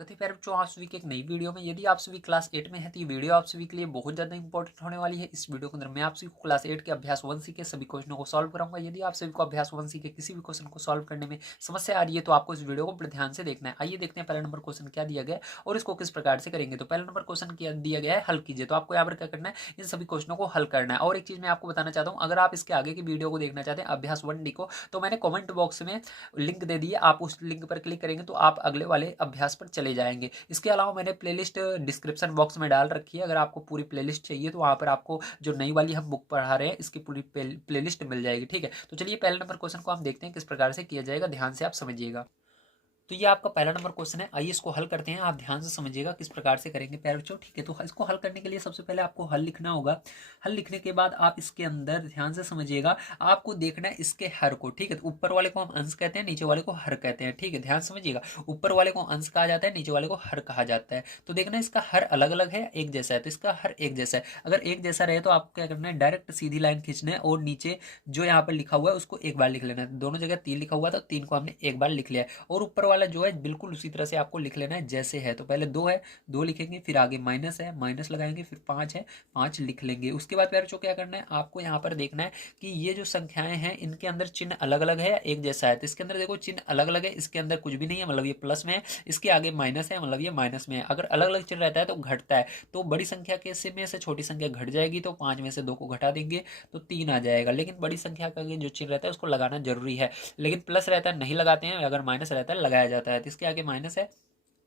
स्वागत है प्यारे बच्चों, आप सभी के एक नई वीडियो में। यदि आप सभी क्लास 8 में हैं तो ये वीडियो आप सभी के लिए बहुत ज़्यादा इंपॉर्टेंट होने वाली है। इस वीडियो के अंदर मैं आप सभी को क्लास 8 के अभ्यास 1C के सभी क्वेश्चनों को सॉल्व कराऊंगा। यदि आप सभी को अभ्यास 1C के किसी भी क्वेश्चन को सॉल्व करने में समस्या आ रही है तो आपको इस वीडियो को बड़े ध्यान से देखना है। आइए देखते हैं पहला नंबर क्वेश्चन क्या दिया गया है और इसको किस प्रकार से करेंगे। तो पहला नंबर क्वेश्चन क्या दिया गया है, हल कीजिए। तो आपको यहाँ पर क्या करना है, इन सभी क्वेश्चनों को हल करना है। और एक चीज़ मैं आपको बताना चाहता हूँ, अगर आप इसके आगे की वीडियो को देखना चाहते हैं अभ्यास 1D को, तो मैंने कॉमेंट बॉक्स में लिंक दे दी है। आप उस लिंक पर क्लिक करेंगे तो आप अगले वाले अभ्यास पर चले जाएंगे। इसके अलावा मैंने प्लेलिस्ट डिस्क्रिप्शन बॉक्स में डाल रखी है। अगर आपको पूरी प्लेलिस्ट चाहिए तो वहाँ पर आपको जो नई वाली हम बुक पढ़ा रहे हैं इसकी पूरी प्लेलिस्ट मिल जाएगी। ठीक है, तो चलिए पहले नंबर क्वेश्चन को हम देखते हैं किस प्रकार से किया जाएगा। ध्यान से आप समझिएगा। तो ये आपका पहला नंबर क्वेश्चन है। आइए इसको हल करते हैं। आप ध्यान से समझिएगा किस प्रकार से करेंगे प्यारे बच्चों। ठीक है, तो इसको हल करने के लिए सबसे पहले आपको हल लिखना होगा। हल लिखने के बाद आप इसके अंदर ध्यान से समझिएगा, आपको देखना है इसके हर को। ठीक है, तो ऊपर वाले को हम अंश कहते हैं, नीचे वाले को हर कहते हैं। ठीक है, ध्यान समझिएगा, ऊपर वाले को अंश कहा जाता है, नीचे वाले को हर कहा जाता है। तो देखना इसका हर अलग अलग है, एक जैसा है, तो इसका हर एक जैसा है। अगर एक जैसा रहे तो आपको क्या करना है, डायरेक्ट सीधी लाइन खींचना है और नीचे जो यहाँ पर लिखा हुआ है उसको एक बार लिख लेना है। दोनों जगह 3 लिखा हुआ था, 3 को हमने एक बार लिख लिया है। और ऊपर वाला जो है बिल्कुल उसी तरह से आपको लिख लेना है जैसे है। तो पहले 2 है, 2 लिखेंगे, फिर आगे माइनस है, माइनस लगाएंगे, फिर 5 है, 5 लिख लेंगे। उसके बाद प्यारे बच्चों क्या करना है, आपको यहाँ पर देखना है कि ये जो संख्याएं हैं इनके अंदर चिन्ह अलग अलग है या एक जैसा है। तो इसके अंदर देखो चिन्ह अलग अलग है, इसके अंदर कुछ भी नहीं है, मतलब ये प्लस में है, इसके आगे माइनस है, मतलब ये माइनस में है। अगर अलग अलग चिन्ह रहता है तो घटता है। तो बड़ी संख्या के में से छोटी संख्या घट जाएगी, तो 5 में से 2 को घटा देंगे तो 3 आ जाएगा। लेकिन बड़ी संख्या का जो चिन्ह रहता है उसको लगाना जरूरी है। लेकिन प्लस रहता है नहीं लगाते हैं, अगर माइनस रहता है लगाया जाता है। तो इसके आगे माइनस है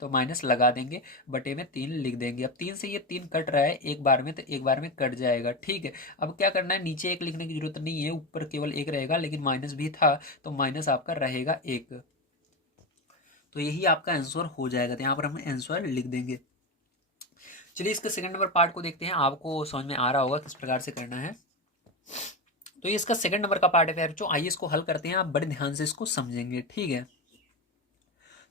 तो माइनस लगा देंगे, बटे में 3 लिख देंगे। अब 3 से ये 3 कट रहा है एक बार में, तो एक बार में कट जाएगा। ठीक है, अब क्या करना है, नीचे एक लिखने की जरूरत नहीं है, ऊपर केवल एक रहेगा। लेकिन माइनस भी था तो माइनस आपका रहेगा 1। तो यही आपका आंसर हो जाएगा। तो यहाँ पर हम आंसर लिख देंगे। चलिए इसके सेकंड नंबर पार्ट को देखते हैं। आपको समझ में आ रहा होगा किस प्रकार से करना है। तो ये इसका सेकंड नंबर का पार्ट है प्यारे बच्चों। आइए इसको हल करते हैं, आप बड़े ध्यान से इसको समझेंगे। ठीक है,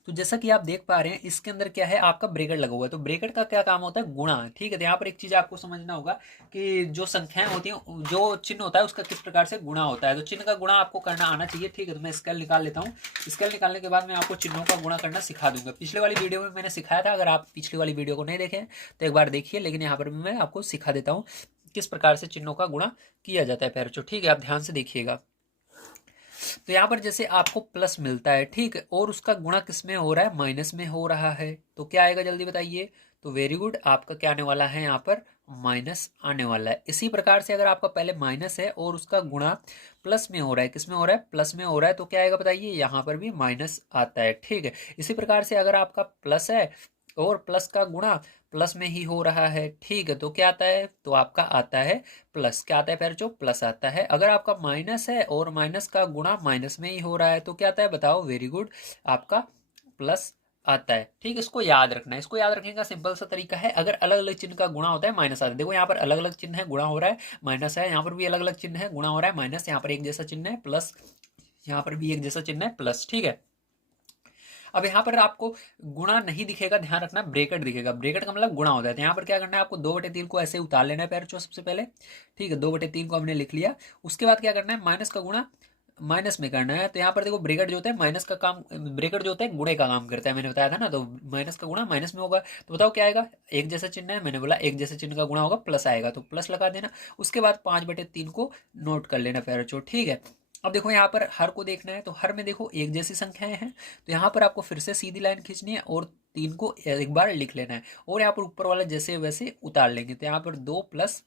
तो जैसा कि आप देख पा रहे हैं इसके अंदर क्या है, आपका ब्रैकेट लगा हुआ है। तो ब्रैकेट का क्या काम होता है, गुणा। ठीक है, तो यहाँ पर एक चीज आपको समझना होगा कि जो संख्याएं होती हैं, जो चिन्ह होता है उसका किस प्रकार से गुणा होता है। तो चिन्ह का गुणा आपको करना आना चाहिए। ठीक है, तो मैं स्केल निकाल लेता हूँ। स्केल निकालने के बाद मैं आपको चिन्हों का गुणा करना सिखा दूंगा। पिछले वाली वीडियो में मैंने सिखाया था, अगर आप पिछली वाली वीडियो को नहीं देखें तो एक बार देखिए। लेकिन यहाँ पर मैं आपको सिखा देता हूँ किस प्रकार से चिन्हों का गुणा किया जाता है प्यारे बच्चों। ठीक है, आप ध्यान से देखिएगा। तो यहाँ पर जैसे आपको प्लस मिलता है, ठीक है, और उसका गुणा किस में हो रहा है, माइनस में हो रहा है, तो क्या आएगा जल्दी बताइए। तो वेरी गुड, आपका क्या आने वाला है यहाँ पर, माइनस आने वाला है। इसी प्रकार से अगर आपका पहले माइनस है और उसका गुणा प्लस में हो रहा है, किस में हो रहा है, प्लस में हो रहा है, तो क्या आएगा बताइए, यहाँ पर भी माइनस आता है। ठीक है, इसी प्रकार से अगर आपका प्लस है और प्लस का गुणा प्लस में ही हो रहा है, ठीक है, तो क्या आता है, तो आपका आता है प्लस। क्या आता है फिर, जो प्लस आता है। अगर आपका माइनस है और माइनस का गुणा माइनस में ही हो रहा है तो क्या आता है बताओ, वेरी गुड, आपका प्लस आता है। ठीक, इसको याद रखना है। इसको याद रखने का सिंपल सा तरीका है, अगर अलग अलग चिन्ह का गुणा होता है माइनस आता है। देखो यहाँ पर अलग अलग चिन्ह है, गुणा हो रहा है, माइनस है, यहाँ पर भी अलग अलग चिन्ह है, गुणा हो रहा है, माइनस, यहाँ पर एक जैसा चिन्ह है, प्लस, यहाँ पर भी एक जैसा चिन्ह है, प्लस। ठीक है, अब यहाँ पर आपको गुणा नहीं दिखेगा, ध्यान रखना, ब्रेकेट दिखेगा। ब्रेकेट का मतलब गुणा होता है। तो यहाँ पर क्या करना है, आपको 2/3 को ऐसे उतार लेना है पैर चो सबसे पहले। ठीक है, 2/3 को हमने लिख लिया। उसके बाद क्या करना है, माइनस का गुणा माइनस में करना है। तो यहाँ पर देखो ब्रेकेट जो होता है माइनस का काम, ब्रेकेट जो होता है गुणे का काम करता है, मैंने बताया था ना। तो माइनस का गुणा माइनस में होगा, तो बताओ क्या आएगा, एक जैसा चिन्ह है, मैंने बोला एक जैसे चिन्ह का गुणा होगा, प्लस आएगा, तो प्लस लगा देना। उसके बाद 5/3 को नोट कर लेना पैर चो। ठीक है, अब देखो यहाँ पर हर को देखना है, तो हर में देखो एक जैसी संख्याएं हैं, तो यहाँ पर आपको फिर से सीधी लाइन खींचनी है और 3 को एक बार लिख लेना है। और यहाँ पर ऊपर वाला जैसे वैसे उतार लेंगे, तो यहाँ पर 2 +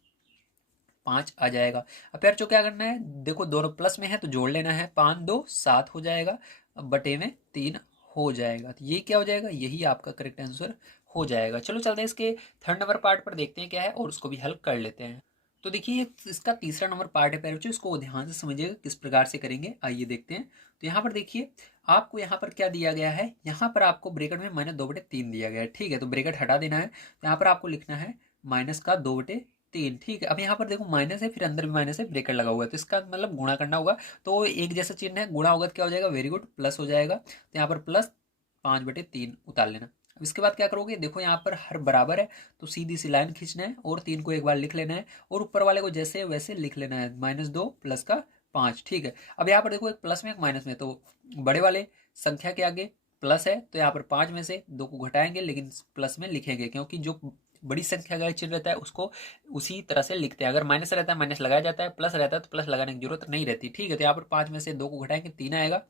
5 आ जाएगा। अब यार जो क्या करना है, देखो दोनों प्लस में है तो जोड़ लेना है, 5 2 7 हो जाएगा, अब बटे में 3 हो जाएगा। तो ये क्या हो जाएगा, यही आपका करेक्ट आंसर हो जाएगा। चलो चलते हैं इसके थर्ड नंबर पार्ट पर, देखते हैं क्या है और उसको भी हल कर लेते हैं। तो देखिए इसका तीसरा नंबर पार्ट है प्यारे बच्चों, इसको ध्यान से समझिएगा किस प्रकार से करेंगे। आइए देखते हैं। तो यहाँ पर देखिए आपको यहाँ पर क्या दिया गया है, यहाँ पर आपको ब्रैकेट में -2/3 दिया गया है। ठीक है, तो ब्रैकेट हटा देना है। तो यहाँ पर आपको लिखना है माइनस का 2/3। ठीक है, अब यहाँ पर देखो माइनस है, फिर अंदर भी माइनस है, ब्रैकेट लगा हुआ है, तो इसका मतलब गुणा करना होगा। तो एक जैसा चिन्ह है, गुणा होगा तो क्या हो जाएगा, वेरी गुड, प्लस हो जाएगा। तो यहाँ पर प्लस 5/3 उतार लेना। अब इसके बाद क्या करोगे, देखो यहाँ पर हर बराबर है, तो सीधी सी लाइन खींचना है और 3 को एक बार लिख लेना है और ऊपर वाले को जैसे वैसे लिख लेना है, -2 प्लस का 5। ठीक है, अब यहाँ पर देखो एक प्लस में एक माइनस में, तो बड़े वाले संख्या के आगे प्लस है तो यहाँ पर 5 में से 2 को घटाएंगे लेकिन प्लस में लिखेंगे, क्योंकि जो बड़ी संख्या का चिन्ह रहता है उसको उसी तरह से लिखते हैं। अगर माइनस रहता है माइनस लगाया जाता है, प्लस रहता है तो प्लस लगाने की जरूरत नहीं रहती। ठीक है, तो यहाँ पर 5 में से 2 को घटाएंगे 3 आएगा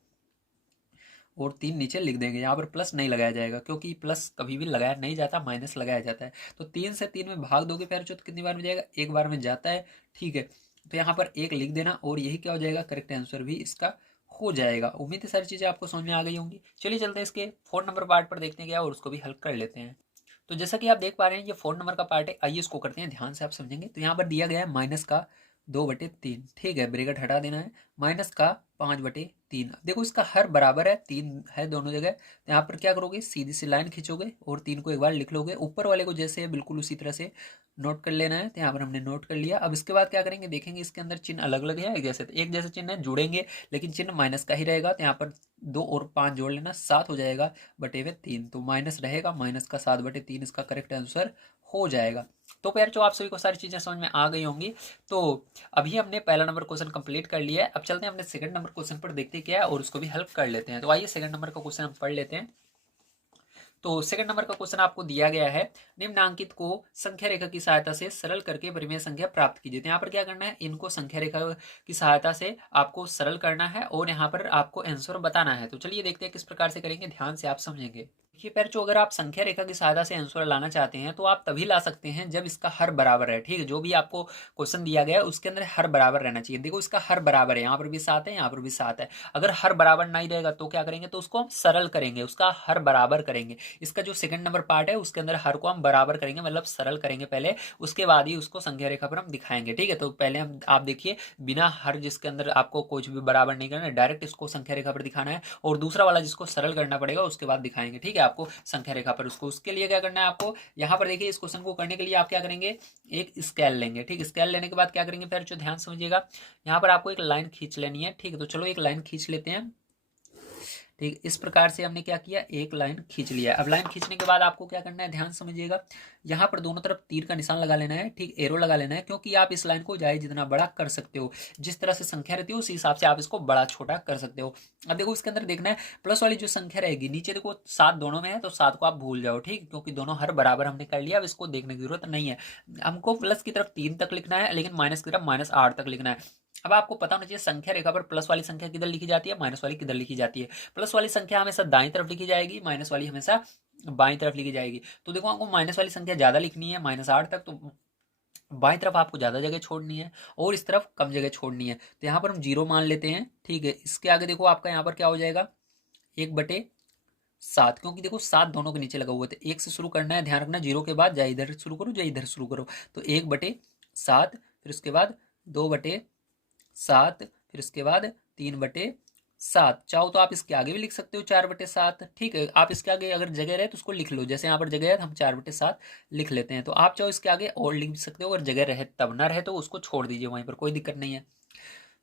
और 3 नीचे लिख देंगे। यहाँ पर प्लस नहीं लगाया जाएगा क्योंकि प्लस कभी भी लगाया नहीं जाता, माइनस लगाया जाता है। तो 3 से 3 में भाग दोगे प्यारे तो कितनी बार में जाएगा, एक बार में जाता है। ठीक है, तो यहाँ पर 1 लिख देना और यही क्या हो जाएगा, करेक्ट आंसर भी इसका हो जाएगा। उम्मीद है सारी चीज़ें आपको समझ में आ गई होंगी। चलिए चलते हैं इसके 4 नंबर पार्ट पर, देखते हैं क्या और उसको भी हल कर लेते हैं। तो जैसा कि आप देख पा रहे हैं ये 4 नंबर का पार्ट है, आइए इसको करते हैं, ध्यान से आप समझेंगे। तो यहाँ पर दिया गया है माइनस का 2/3। ठीक है, ब्रैकेट हटा देना है, माइनस का 5/3। देखो इसका हर बराबर है, 3 है दोनों जगह। तो यहाँ पर क्या करोगे, सीधी सी लाइन खींचोगे और 3 को एक बार लिख लोगे। ऊपर वाले को जैसे है बिल्कुल उसी तरह से नोट कर लेना है। तो यहाँ पर हमने नोट कर लिया। अब इसके बाद क्या करेंगे, देखेंगे इसके अंदर चिन्ह अलग अलग है, एक जैसे चिन्ह है, जुड़ेंगे लेकिन चिन्ह माइनस का ही रहेगा। तो यहाँ पर 2 और 5 जोड़ लेना, 7 हो जाएगा बटे में 3। तो माइनस रहेगा, माइनस का 7/3 इसका करेक्ट आंसर हो जाएगा। तो प्यार जो आप सभी को सारी चीजें समझ में आ गई होंगी। तो अभी हमने पहला नंबर क्वेश्चन कंप्लीट कर लिया है। अब चलते हैं अपने सेकंड नंबर क्वेश्चन पर, देखते हैं क्या है और उसको भी हेल्प कर लेते हैं। तो आइए सेकंड नंबर का क्वेश्चन हम पढ़ लेते हैं। तो सेकंड नंबर का क्वेश्चन आपको दिया गया है, निम्नांकित को संख्या रेखा की सहायता से सरल करके परिमेय संख्या प्राप्त कीजिए। तो यहाँ पर क्या करना है, इनको संख्या रेखा की सहायता से आपको सरल करना है और यहाँ पर आपको आंसर बताना है। तो चलिए देखते हैं किस प्रकार से करेंगे, ध्यान से आप समझेंगे। देखिए पैर जो अगर आप संख्या रेखा की सहायता से आंसर लाना चाहते हैं तो आप तभी ला सकते हैं जब इसका हर बराबर है। ठीक है, जो भी आपको क्वेश्चन दिया गया है उसके अंदर हर बराबर रहना चाहिए। देखो इसका हर बराबर है, यहाँ पर भी 7 है, यहाँ पर भी 7 है। अगर हर बराबर नहीं रहेगा तो क्या करेंगे, तो उसको हम सरल करेंगे, उसका हर बराबर करेंगे। इसका जो सेकंड नंबर पार्ट है उसके अंदर हर को हम बराबर करेंगे, मतलब सरल करेंगे पहले, उसके बाद ही उसको संख्या रेखा पर हम दिखाएंगे। ठीक है, तो पहले हम आप देखिए बिना हर जिसके अंदर आपको कुछ भी बराबर नहीं करना है, डायरेक्ट इसको संख्या रेखा पर दिखाना है और दूसरा वाला जिसको सरल करना पड़ेगा उसके बाद दिखाएंगे। ठीक है, आपको संख्या रेखा पर उसको, उसके लिए क्या करना है आपको, यहाँ पर देखिए इस क्वेश्चन को करने के लिए आप क्या करेंगे, एक स्केल लेंगे। ठीक, स्केल लेने के बाद क्या करेंगे फिर जो ध्यान समझिएगा, यहाँ पर आपको एक लाइन खींच लेनी है। ठीक है, तो चलो एक लाइन खींच लेते हैं। ठीक, इस प्रकार से हमने क्या किया, एक लाइन खींच लिया। अब लाइन खींचने के बाद आपको क्या करना है, ध्यान समझिएगा, यहाँ पर दोनों तरफ तीर का निशान लगा लेना है। ठीक, एरो लगा लेना है, क्योंकि आप इस लाइन को चाहे जितना बड़ा कर सकते हो, जिस तरह से संख्या रहती है उस हिसाब से आप इसको बड़ा छोटा कर सकते हो। अब देखो इसके अंदर देखना है प्लस वाली जो संख्या रहेगी नीचे देखो 7 दोनों में है, तो 7 को आप भूल जाओ। ठीक, क्योंकि दोनों हर बराबर हमने कर लिया, अब इसको देखने की जरूरत नहीं है। हमको प्लस की तरफ 3 तक लिखना है लेकिन माइनस की तरफ -8 तक लिखना है। अब आपको पता होना चाहिए संख्या रेखा पर प्लस वाली संख्या किधर लिखी जाती है, माइनस वाली किधर लिखी जाती है। प्लस वाली संख्या हमेशा दाईं तरफ लिखी जाएगी, माइनस वाली हमेशा बाईं तरफ लिखी जाएगी। तो देखो आपको माइनस वाली संख्या ज्यादा लिखनी है, -8 तक, तो बाईं तरफ आपको ज्यादा जगह छोड़नी है और इस तरफ कम जगह छोड़नी है। तो यहाँ पर हम 0 मान लेते हैं। ठीक है, इसके आगे देखो आपका यहाँ पर क्या हो जाएगा, 1/7, क्योंकि देखो 7 दोनों के नीचे लगा हुआ था। 1 से शुरू करना है, ध्यान रखना, 0 के बाद जाए इधर शुरू करो जाए इधर शुरू करो। तो 1/7, फिर उसके बाद 2/7, फिर उसके बाद 3/7। चाहो तो आप इसके आगे भी लिख सकते हो 4/7। ठीक है, आप इसके आगे अगर जगह रहे तो उसको लिख लो, जैसे यहाँ पर जगह है हम 4/7 लिख लेते हैं। तो आप चाहो इसके आगे और लिख सकते हो, अगर जगह रहे तब, ना रहे तो उसको छोड़ दीजिए वहीं पर, कोई दिक्कत नहीं है।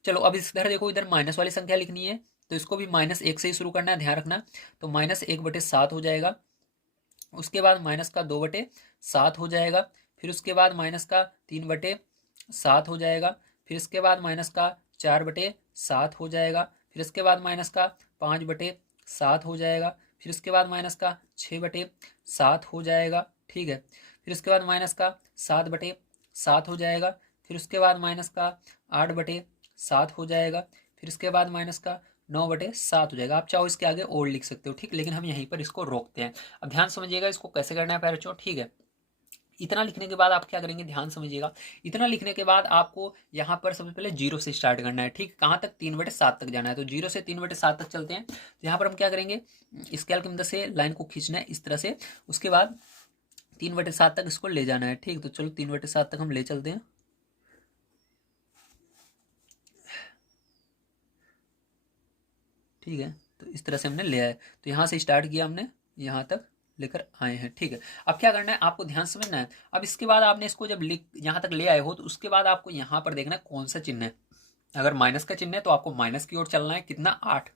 चलो अब इधर देखो, इधर माइनस वाली संख्या लिखनी है तो इसको भी -1 से ही शुरू करना है, ध्यान रखना। तो -1/7 हो जाएगा, उसके बाद माइनस का 2/7 हो जाएगा, फिर उसके बाद माइनस का 3/7 हो जाएगा, फिर इसके बाद माइनस का 4/7 हो जाएगा, फिर इसके बाद माइनस का 5/7 हो जाएगा, फिर इसके बाद माइनस का 6/7 हो जाएगा। ठीक है, फिर इसके बाद माइनस का 7/7 हो जाएगा, फिर उसके बाद माइनस का 8/7 हो जाएगा, फिर इसके बाद माइनस का 9/7 हो जाएगा। आप चाहो इसके आगे और लिख सकते हो। ठीक, लेकिन हम यहीं पर इसको रोकते हैं। अब ध्यान समझिएगा इसको कैसे करना है प्यारे बच्चों। ठीक है, इतना लिखने के बाद आप क्या करेंगे, ध्यान समझिएगा, इतना लिखने के बाद आपको यहाँ पर सबसे पहले 0 से स्टार्ट करना है। ठीक, कहाँ तक, 3/7 तक जाना है। तो 0 से 3/7 तक चलते हैं। तो यहाँ पर हम क्या करेंगे, स्केल की मदद से लाइन को खींचना है इस तरह से, उसके बाद 3/7 तक इसको ले जाना है। ठीक, तो चलो 3/7 तक हम ले चलते हैं। ठीक है, तो इस तरह से हमने ले आए, तो यहाँ से स्टार्ट किया हमने, यहाँ तक लेकर आए हैं। ठीक है, अब क्या करना है आपको ध्यान समझना है। अब इसके बाद आपने इसको जब लिख यहाँ तक ले आए हो तो उसके बाद आपको यहाँ पर देखना है कौन सा चिन्ह है। अगर माइनस का चिन्ह है तो आपको माइनस की ओर चलना है, कितना, 8।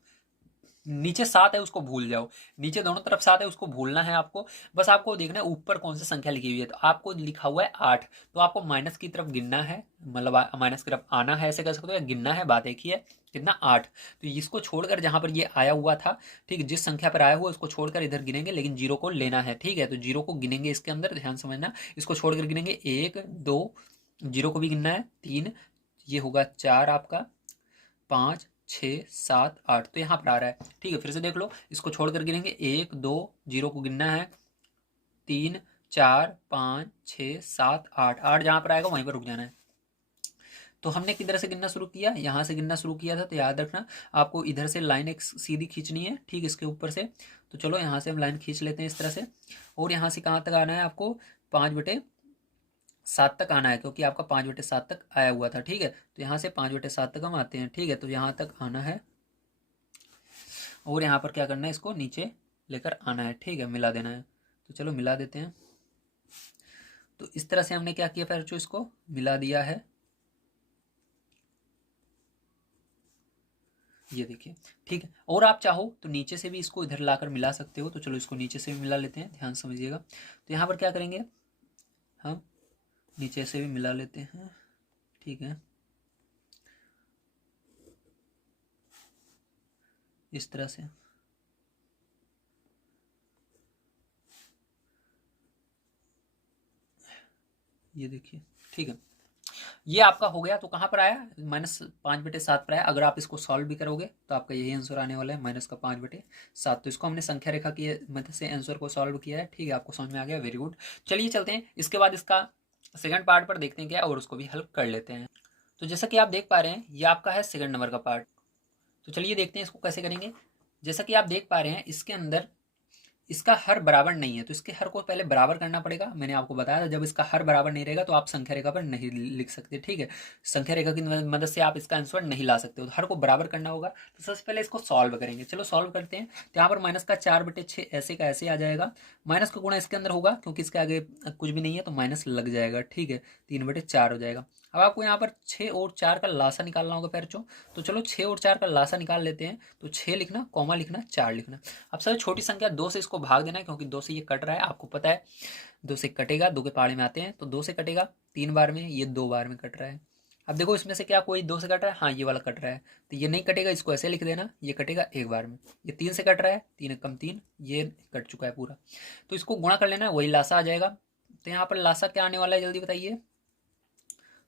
नीचे 7 है उसको भूल जाओ, नीचे दोनों तरफ 7 है उसको भूलना है आपको। बस आपको देखना है ऊपर कौन सी संख्या लिखी हुई है, तो आपको लिखा हुआ है 8, तो आपको माइनस की तरफ गिनना है, मतलब माइनस की तरफ आना है, ऐसे कर सकते हो, या गिनना है, बात एक ही है। कितना 8, तो इसको छोड़कर जहां पर ये आया हुआ था, ठीक है, जिस संख्या पर आया हुआ उसको छोड़कर इधर गिनेंगे, लेकिन जीरो को लेना है, ठीक है। तो जीरो को गिनेंगे इसके अंदर, ध्यान समझना, इसको छोड़कर गिनेंगे 1 2, जीरो को भी गिनना है 3, ये होगा 4 आपका, 5 6 7 8, तो यहाँ पर आ रहा है, ठीक है। फिर से देख लो, इसको छोड़कर गिनेंगे 1 2, जीरो को गिनना है 3 4 5 6 7 8, 8 जहाँ पर आएगा वहीं पर रुक जाना है। तो हमने किधर से गिनना शुरू किया, यहाँ से गिनना शुरू किया था, तो याद रखना आपको इधर से लाइन एक सीधी खींचनी है, ठीक, इसके ऊपर से। तो चलो यहाँ से हम लाइन खींच लेते हैं इस तरह से, और यहाँ से कहाँ तक आना है आपको, 5/7 तक आना है, क्योंकि आपका 5/7 तक आया हुआ था, ठीक है। तो यहाँ से 5/7 तक हम आते हैं, ठीक है। तो यहाँ तक आना है, और यहाँ पर क्या करना है, इसको नीचे लेकर आना है, ठीक है, मिला देना है। तो चलो मिला देते हैं। तो इस तरह से हमने क्या किया फिर, जो इसको मिला दिया है, ये देखिए, ठीक है। और आप चाहो तो नीचे से भी इसको इधर लाकर मिला सकते हो, तो चलो इसको नीचे से भी मिला लेते हैं, ध्यान समझिएगा। तो यहाँ पर क्या करेंगे, हम नीचे से भी मिला लेते हैं, ठीक है, इस तरह से। ये देखिए, ठीक है, ये आपका हो गया। तो कहाँ पर आया, -5/7 पर आया। अगर आप इसको सॉल्व भी करोगे तो आपका यही आंसर आने वाला है, -5/7। तो इसको हमने संख्या रेखा की मदद से आंसर को सॉल्व किया है, ठीक है, आपको समझ में आ गया, वेरी गुड। चलिए चलते हैं इसके बाद इसका सेकंड पार्ट पर देखते हैं क्या, और उसको भी हेल्प कर लेते हैं। तो जैसा कि आप देख पा रहे हैं, ये आपका है सेकंड नंबर का पार्ट। तो चलिए देखते हैं इसको कैसे करेंगे। जैसा कि आप देख पा रहे हैं, इसके अंदर इसका हर बराबर नहीं है, तो इसके हर को पहले बराबर करना पड़ेगा। मैंने आपको बताया था, जब इसका हर बराबर नहीं रहेगा तो आप संख्या रेखा पर नहीं लिख सकते, ठीक है। संख्या रेखा की मदद से आप इसका आंसर नहीं ला सकते हो, तो हर को बराबर करना होगा। तो सबसे पहले इसको सॉल्व करेंगे, चलो सॉल्व करते हैं। तो यहाँ पर माइनस का 4/6 ऐसे का ऐसे आ जाएगा, माइनस का गुणा इसके अंदर होगा, क्योंकि इसके आगे कुछ भी नहीं है तो माइनस लग जाएगा, ठीक है, 3/4 हो जाएगा। अब आपको यहाँ पर 6 और 4 का लासा निकालना होगा पैरचो। तो चलो 6 और 4 का लासा निकाल लेते हैं। तो 6 लिखना, कॉमा लिखना, 4 लिखना। अब सर छोटी संख्या 2 से इसको भाग देना है, क्योंकि 2 से ये कट रहा है, आपको पता है 2 से कटेगा, 2 के पहाड़े में आते हैं, तो 2 से कटेगा 3 बार में, ये 2 बार में कट रहा है। अब देखो इसमें से क्या कोई 2 से कट रहा है, हाँ ये वाला कट रहा है, तो ये नहीं कटेगा, इसको ऐसे लिख देना, ये कटेगा एक बार में। ये 3 से कट रहा है, 3 कम 3, ये कट चुका है पूरा। तो इसको गुणा कर लेना है, वही लासा आ जाएगा। तो यहाँ पर लासा क्या आने वाला है, जल्दी बताइए।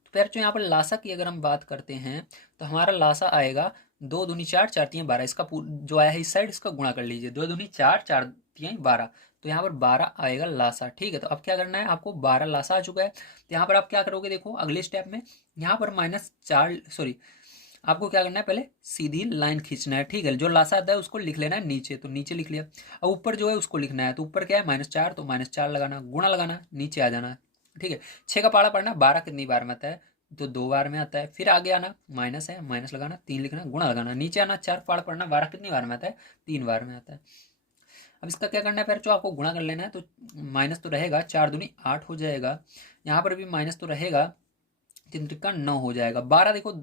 तो फिर जो यहाँ पर लासा की अगर हम बात करते हैं, तो हमारा लासा आएगा 2 दूनी 4, 4 तियां 12, इसका जो आया है इस साइड, इसका गुणा कर लीजिए, 2 दूनी 4, 4 तियां 12, तो यहाँ पर 12 आएगा लासा, ठीक है। तो अब क्या करना है आपको, 12 लासा आ चुका है। तो यहाँ पर आप क्या करोगे, देखो अगले स्टेप में यहाँ पर -4, सॉरी, आपको क्या करना है, पहले सीधी लाइन खींचना है, ठीक है। जो लासा आता है उसको लिख लेना है नीचे, तो नीचे लिख लिया। अब ऊपर जो है उसको लिखना है, तो ऊपर क्या है -4, तो -4 लगाना, गुणा लगाना, नीचे आ जाना, ठीक है। 6 का पाड़ा पढ़ना, 12 कितनी बार में आता है, तो 2 बार में आता है। फिर आगे आना, माइनस है, माइनस लगाना, 3 लिखना, गुणा लगाना, नीचे आना, 4 पाड़ा पढ़ना, 12 कितनी बार में आता है, 3 बार में आता है। अब इसका क्या करना है, फिर जो आपको गुणा कर लेना है, तो माइनस तो रहेगा, 4 दूनी 8 हो जाएगा, यहाँ पर भी माइनस तो रहेगा, 3 त्रिका 9 हो जाएगा। 12 देखो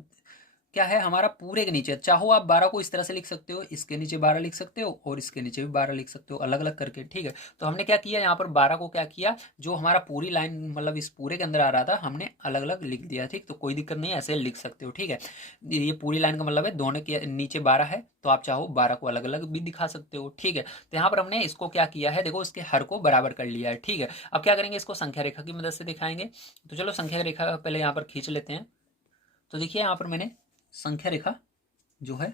क्या है हमारा पूरे के नीचे, चाहो आप 12 को इस तरह से लिख सकते हो, इसके नीचे 12 लिख सकते हो, और इसके नीचे भी 12 लिख सकते हो, अलग अलग करके, ठीक है। तो हमने क्या किया, यहाँ पर 12 को क्या किया, जो हमारा पूरी लाइन मतलब इस पूरे के अंदर आ रहा था, हमने अलग अलग लिख दिया, ठीक। तो कोई दिक्कत नहीं है, ऐसे लिख सकते हो, ठीक है। ये पूरी लाइन का मतलब है दोनों के नीचे 12 है, तो आप चाहो 12 को अलग अलग भी दिखा सकते हो, ठीक है। तो यहाँ पर हमने इसको क्या किया है, देखो इसके हर को बराबर कर लिया है, ठीक है। अब क्या करेंगे, इसको संख्या रेखा की मदद से दिखाएंगे। तो चलो संख्या रेखा पहले यहाँ पर खींच लेते हैं। तो देखिए यहाँ पर मैंने संख्या रेखा जो है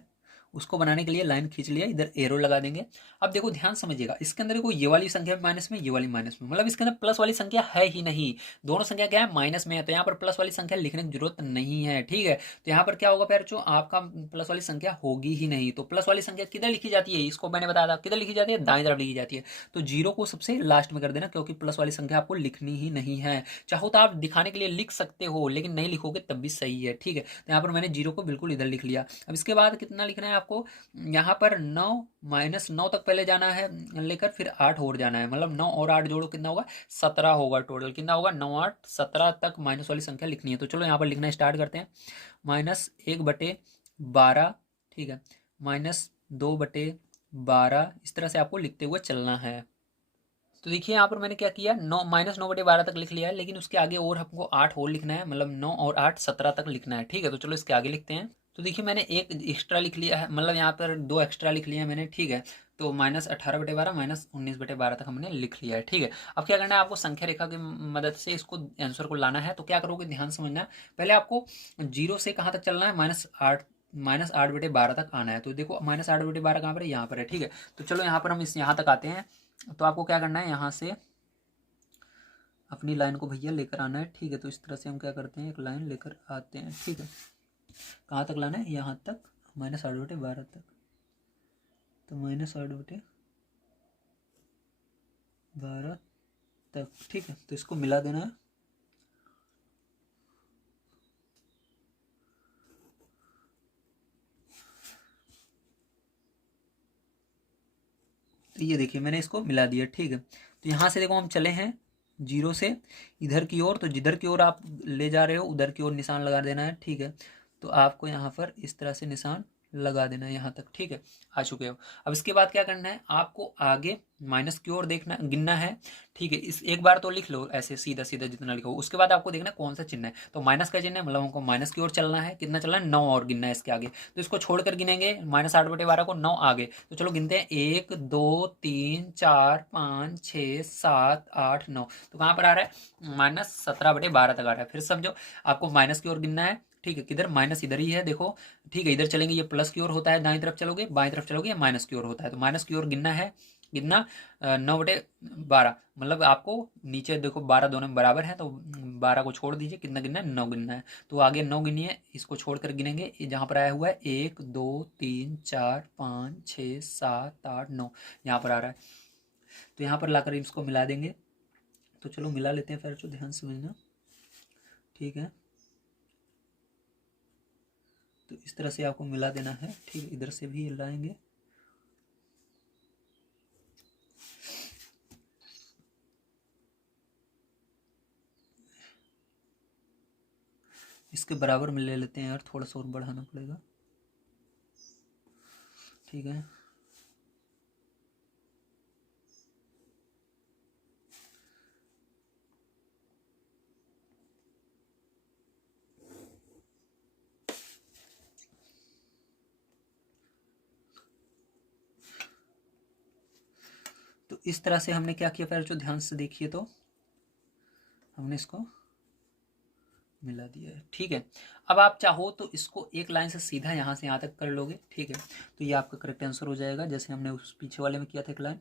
उसको बनाने के लिए लाइन खींच लिया, इधर एरो लगा देंगे। अब देखो ध्यान समझिएगा, इसके अंदर देखो ये वाली संख्या माइनस में, ये वाली माइनस में, मतलब इसके अंदर प्लस वाली संख्या है ही नहीं, दोनों संख्या क्या है, माइनस में है, तो यहाँ पर प्लस वाली संख्या लिखने की जरूरत नहीं है, ठीक है। तो यहाँ पर क्या होगा फिर, जो आपका प्लस वाली संख्या होगी ही नहीं। तो प्लस वाली संख्या किधर लिखी जाती है, इसको मैंने बताया था, किधर लिखी जाती है, दाएं तरफ लिखी जाती है। तो जीरो को सबसे लास्ट में कर देना, क्योंकि प्लस वाली संख्या आपको लिखनी ही नहीं है। चाहो तो आप दिखाने के लिए लिख सकते हो, लेकिन नहीं लिखोगे तब भी सही है, ठीक है। तो यहाँ पर मैंने जीरो को बिल्कुल इधर लिख लिया। अब इसके बाद कितना लिखना है आपको, यहाँ पर 9 -9 तक पहले जाना है लेकर, फिर 8 और जाना है, मतलब 9 और 8 जोड़ो कितना होगा, 17 होगा टोटल, कितना होगा, 9 8 17 तक माइनस वाली संख्या लिखनी है। तो चलो यहाँ पर लिखना स्टार्ट करते हैं, -1/12, ठीक है, -2/8, 12, इस तरह से आपको लिखते हुए चलना है। तो देखिए यहाँ पर मैंने क्या किया, 9 -9/12 तक लिख लिया है, लेकिन उसके आगे और हमको 8 और लिखना है, मतलब 9 और 8 17 तक लिखना है। ठीक है, तो चलो इसके आगे लिखते हैं। तो देखिए मैंने एक एक्स्ट्रा लिख लिया है, मतलब यहाँ पर 2 एक्स्ट्रा लिख लिया है मैंने। ठीक है, तो -18/12 -19/12 तक हमने लिख लिया है। ठीक है, अब क्या करना है, आपको संख्या रेखा की मदद से इसको आंसर को लाना है। तो क्या करोगे, ध्यान समझना, पहले आपको 0 से कहाँ तक चलना है, -8/12 तक आना है। तो देखो -8/12 कहाँ पर है, यहाँ पर है। ठीक है, तो चलो यहाँ पर हम इस यहाँ तक आते हैं। तो आपको क्या करना है, यहाँ से अपनी लाइन को भैया लेकर आना है। ठीक है, तो इस तरह से हम क्या करते हैं, एक लाइन लेकर आते हैं। ठीक है, कहाँ तक लाना है, यहाँ तक, -8/12 तक। तो -8/12 तक। ठीक है, तो इसको मिला देना है। तो ये देखिए मैंने इसको मिला दिया। ठीक है, तो यहाँ से देखो हम चले हैं 0 से इधर की ओर, तो जिधर की ओर आप ले जा रहे हो उधर की ओर निशान लगा देना है। ठीक है, तो आपको यहाँ पर इस तरह से निशान लगा देना है यहाँ तक। ठीक है, आ चुके हो। अब इसके बाद क्या करना है, आपको आगे माइनस की ओर देखना, गिनना है। ठीक है, इस एक बार तो लिख लो ऐसे सीधा सीधा जितना लिखो, उसके बाद आपको देखना कौन सा चिन्ह है। तो माइनस का चिन्ह है, मतलब हमको माइनस की ओर चलना है। कितना चलना है, 9 और गिनना है इसके आगे। तो इसको छोड़कर गिनेंगे -8/12 को 9 आगे। तो चलो गिनते हैं, 1 2 3 4 5 6 7 8 9। तो कहाँ पर आ रहा है, -17/12 तक आ रहा है। फिर समझो, आपको माइनस की ओर गिनना है। ठीक है, किधर, माइनस इधर ही है देखो। ठीक है, इधर चलेंगे ये प्लस की ओर होता है, दाईं तरफ चलोगे, बाईं तरफ चलोगे ये माइनस की ओर होता है। तो माइनस की ओर गिनना है। कितना, 9/12, मतलब आपको नीचे देखो 12 दोनों में बराबर है, तो 12 को छोड़ दीजिए, कितना गिनना है, 9 गिनना है। तो आगे 9 गिनिए, इसको छोड़कर गिनेंगे, जहाँ पर आया हुआ है 1 2 3 4 5 6 7 8 9, यहाँ पर आ रहा है। तो यहाँ पर लाकर इसको मिला देंगे। तो चलो मिला लेते हैं फिर, जो ध्यान से समझना। ठीक है, तो इस तरह से आपको मिला देना है। ठीक है, इधर से भी लाएंगे। इसके बराबर में ले लेते हैं यार, थोड़ा सा और बढ़ाना पड़ेगा। ठीक है, तो इस तरह से हमने क्या किया, फिर जो ध्यान से देखिए, तो हमने इसको मिला दिया है। ठीक है, अब आप चाहो तो इसको एक लाइन से सीधा यहाँ से यहाँ तक कर लोगे। ठीक है, तो ये आपका करेक्ट आंसर हो जाएगा, जैसे हमने उस पीछे वाले में किया था एक लाइन।